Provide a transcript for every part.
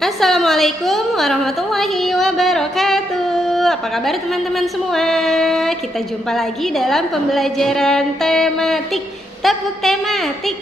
Assalamualaikum warahmatullahi wabarakatuh. Apa kabar teman-teman semua? Kita jumpa lagi dalam pembelajaran tematik. Tepuk tematik.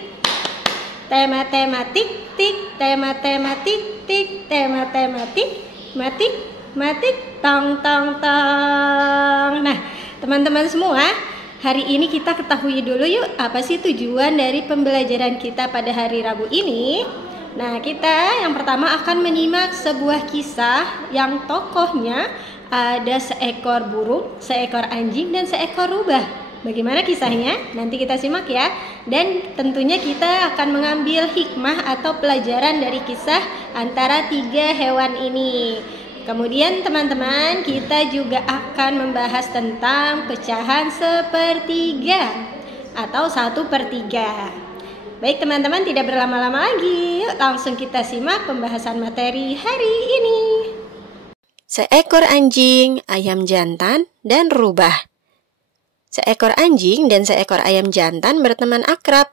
Tema-tematik tik, tema-tematik tik, tema-tematik matik matik tong tong tong. Nah, teman-teman semua, hari ini kita ketahui dulu yuk apa sih tujuan dari pembelajaran kita pada hari Rabu ini. Nah, kita yang pertama akan menyimak sebuah kisah yang tokohnya ada seekor burung, seekor anjing, dan seekor rubah. Bagaimana kisahnya? Nanti kita simak ya. Dan tentunya kita akan mengambil hikmah atau pelajaran dari kisah antara tiga hewan ini. Kemudian teman-teman, kita juga akan membahas tentang pecahan sepertiga atau 1/3. Baik teman-teman, tidak berlama-lama lagi, yuk langsung kita simak pembahasan materi hari ini. Seekor anjing, ayam jantan, dan rubah. Seekor anjing dan seekor ayam jantan berteman akrab.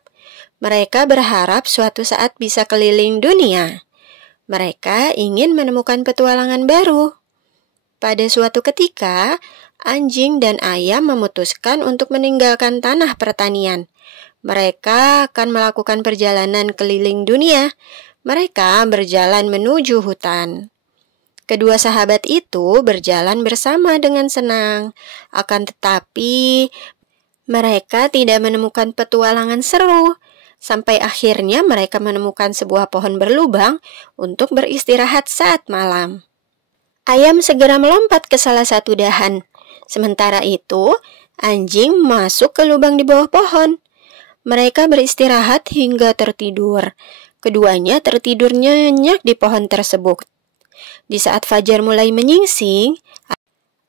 Mereka berharap suatu saat bisa keliling dunia. Mereka ingin menemukan petualangan baru. Pada suatu ketika, anjing dan ayam memutuskan untuk meninggalkan tanah pertanian. Mereka akan melakukan perjalanan keliling dunia. Mereka berjalan menuju hutan. Kedua sahabat itu berjalan bersama dengan senang. Akan tetapi, mereka tidak menemukan petualangan seru. Sampai akhirnya mereka menemukan sebuah pohon berlubang untuk beristirahat saat malam. Ayam segera melompat ke salah satu dahan. Sementara itu, anjing masuk ke lubang di bawah pohon. Mereka beristirahat hingga tertidur. Keduanya tertidur nyenyak di pohon tersebut. Di saat fajar mulai menyingsing,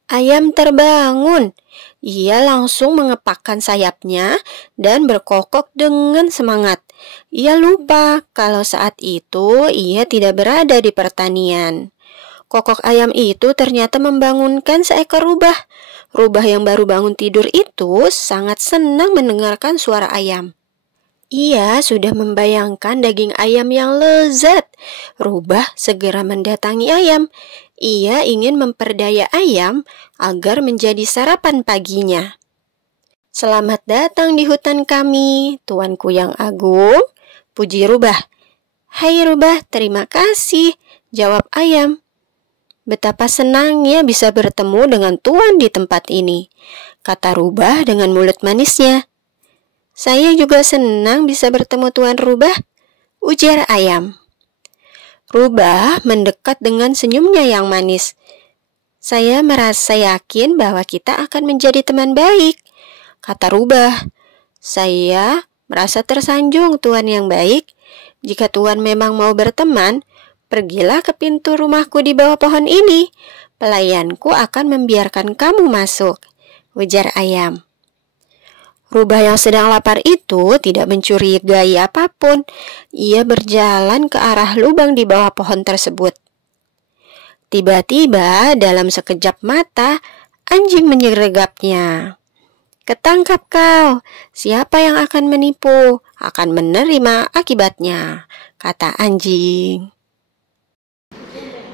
ayam terbangun. Ia langsung mengepakkan sayapnya dan berkokok dengan semangat. Ia lupa kalau saat itu ia tidak berada di pertanian. Kokok ayam itu ternyata membangunkan seekor rubah. Rubah yang baru bangun tidur itu sangat senang mendengarkan suara ayam. Ia sudah membayangkan daging ayam yang lezat. Rubah segera mendatangi ayam. Ia ingin memperdaya ayam agar menjadi sarapan paginya. "Selamat datang di hutan kami, tuanku yang agung," puji rubah. "Hai rubah, terima kasih," jawab ayam. "Betapa senangnya bisa bertemu dengan tuan di tempat ini," kata rubah dengan mulut manisnya. "Saya juga senang bisa bertemu tuan rubah," ujar ayam. Rubah mendekat dengan senyumnya yang manis. "Saya merasa yakin bahwa kita akan menjadi teman baik," kata rubah. "Saya merasa tersanjung tuan yang baik. Jika tuan memang mau berteman, pergilah ke pintu rumahku di bawah pohon ini. Pelayanku akan membiarkan kamu masuk," ujar ayam. Rubah yang sedang lapar itu tidak mencurigai apapun. Ia berjalan ke arah lubang di bawah pohon tersebut. Tiba-tiba dalam sekejap mata, anjing menyergapnya. "Ketangkap kau! Siapa yang akan menipu, akan menerima akibatnya," kata anjing.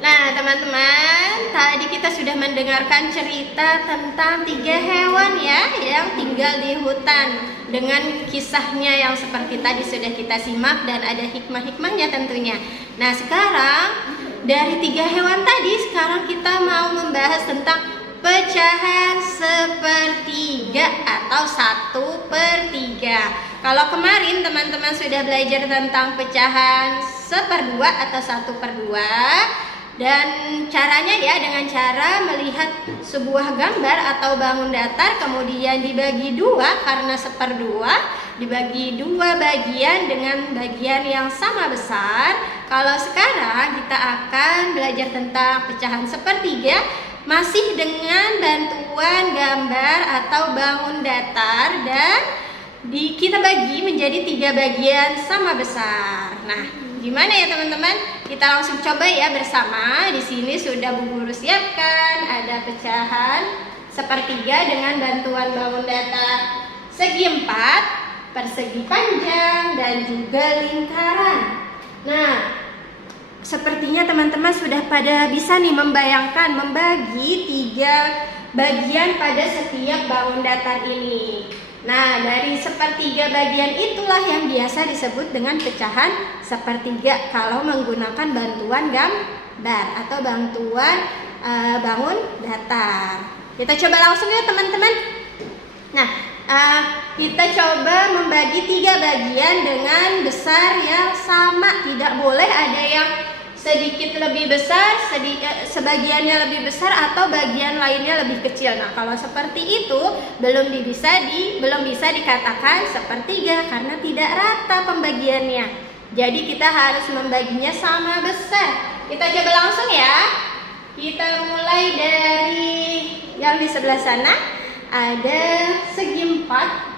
Nah teman-teman, tadi kita sudah mendengarkan cerita tentang tiga hewan ya yang tinggal di hutan dengan kisahnya yang seperti tadi sudah kita simak dan ada hikmah-hikmahnya tentunya. Nah sekarang dari tiga hewan tadi, sekarang kita mau membahas tentang pecahan sepertiga atau 1/3. Kalau kemarin teman-teman sudah belajar tentang pecahan 1/2 atau 1/2, dan caranya ya dengan cara melihat sebuah gambar atau bangun datar kemudian dibagi dua karena 1/2, dibagi dua bagian dengan bagian yang sama besar. Kalau sekarang kita akan belajar tentang pecahan 1/3 masih dengan bantuan gambar atau bangun datar dan kita bagi menjadi 3 bagian sama besar. Nah, gimana ya teman-teman? Kita langsung coba ya bersama. Di sini sudah Bu Guru siapkan ada pecahan 1/3 dengan bantuan bangun datar segi 4, persegi panjang dan juga lingkaran. Nah, sepertinya teman-teman sudah pada bisa nih membayangkan membagi 3 bagian pada setiap bangun datar ini. Nah, dari sepertiga bagian itulah yang biasa disebut dengan pecahan sepertiga kalau menggunakan bantuan gambar atau bantuan bangun datar. Kita coba langsung ya teman-teman. Nah, kita coba membagi 3 bagian dengan besar yang sama. Tidak boleh ada yang sedikit lebih besar, sebagiannya lebih besar atau bagian lainnya lebih kecil. Nah, kalau seperti itu belum bisa dikatakan sepertiga karena tidak rata pembagiannya. Jadi kita harus membaginya sama besar. Kita coba langsung ya. Kita mulai dari yang di sebelah sana. Ada segi 4.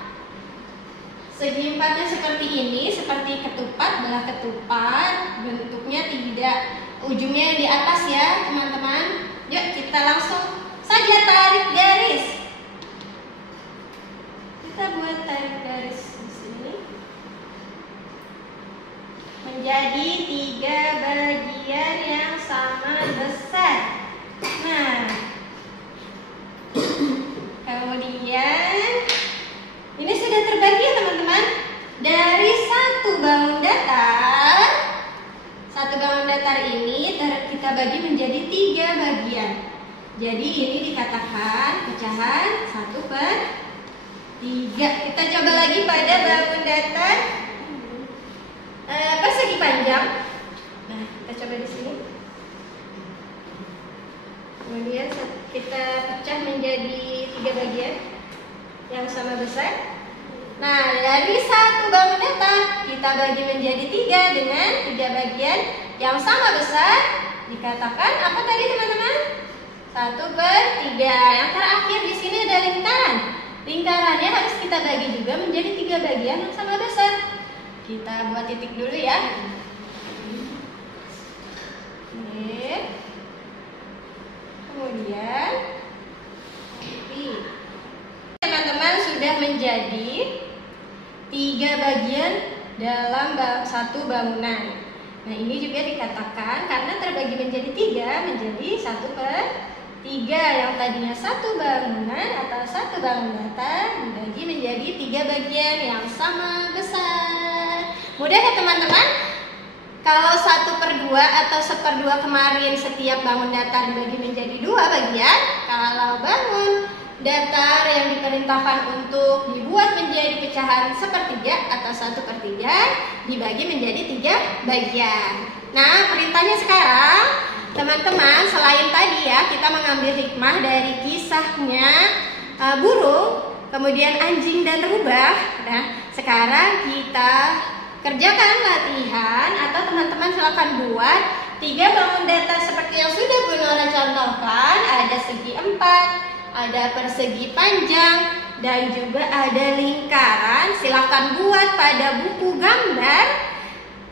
Segi 4-nya seperti ini, seperti ketupat, belah ketupat. Bentuknya tidak ujungnya di atas ya teman-teman. Yuk kita langsung saja tarik garis. Kita buat tarik garis di sini. Menjadi 3 bagian yang sama besar. Nah, kemudian ini sudah terbagi ya teman-teman. Dari satu bangun datar ini kita bagi menjadi 3 bagian. Jadi ini dikatakan pecahan 1/3. Kita coba lagi pada bangun datar persegi panjang. Nah, kita coba di sini. Kemudian kita pecah menjadi 3 bagian yang sama besar. Nah, dari satu bangun datar kita bagi menjadi 3 dengan 3 bagian yang sama besar. Dikatakan apa tadi teman-teman? 1/3. Yang terakhir di sini ada lingkaran. Lingkarannya harus kita bagi juga menjadi 3 bagian yang sama besar. Kita buat titik dulu ya. Oke. Kemudian teman-teman sudah menjadi 3 bagian dalam satu bangunan. Nah, ini juga dikatakan karena terbagi menjadi 3 menjadi 1/3. Yang tadinya satu bangunan atau satu bangun datar dibagi menjadi 3 bagian yang sama besar. Mudah ya teman-teman? Kalau 1/2 atau 1/2 kemarin setiap bangun datar dibagi menjadi 2 bagian. Kalau bangun datar yang diperintahkan untuk dibuat menjadi pecahan 1/3 atau 1/3 dibagi menjadi 3 bagian. Nah, perintahnya sekarang teman-teman, selain tadi ya kita mengambil hikmah dari kisahnya burung, kemudian anjing dan rubah. Nah, sekarang kita kerjakan latihan atau teman-teman silakan buat 3 bangun datar seperti yang sudah Bu Nora contohkan. Ada segi 4, ada persegi panjang, dan juga ada lingkaran. Silakan buat pada buku gambar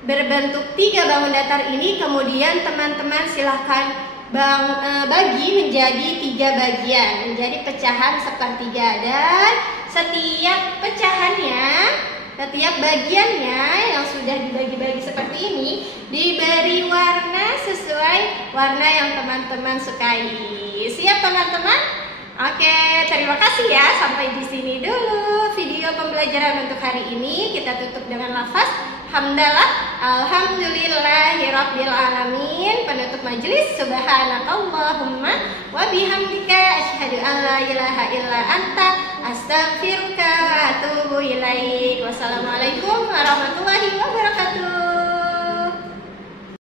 berbentuk 3 bangun datar ini. Kemudian teman-teman silakan bagi menjadi 3 bagian, menjadi pecahan 1/3. Dan setiap pecahannya, setiap bagiannya yang sudah dibagi-bagi seperti ini diberi warna sesuai warna yang teman-teman sukai. Siap teman-teman? Oke, terima kasih ya. Sampai di sini dulu video pembelajaran untuk hari ini. Kita tutup dengan lafaz hamdalah, alhamdulillahirabbil alamin. Penutup majelis, subhanakallahumma wa bihamdika asyhadu an la ilaha illa anta astaghfiruka wa atubu ilaik. Wassalamualaikum warahmatullahi wabarakatuh.